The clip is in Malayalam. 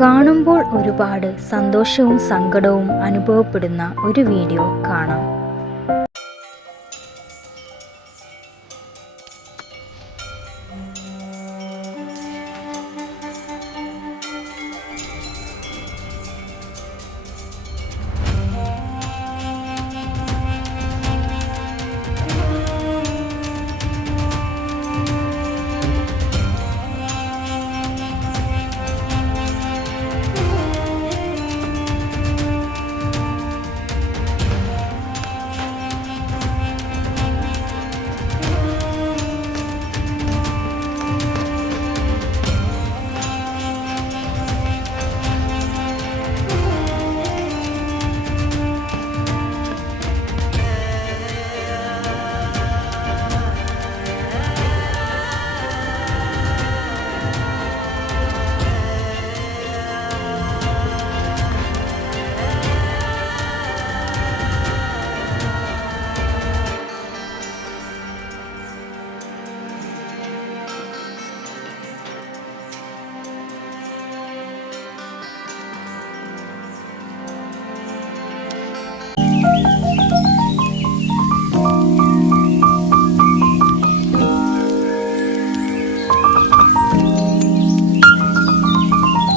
കാണുമ്പോൾ ഒരുപാട് സന്തോഷവും സങ്കടവും അനുഭവപ്പെടുന്ന ഒരു വീഡിയോ കാണാം.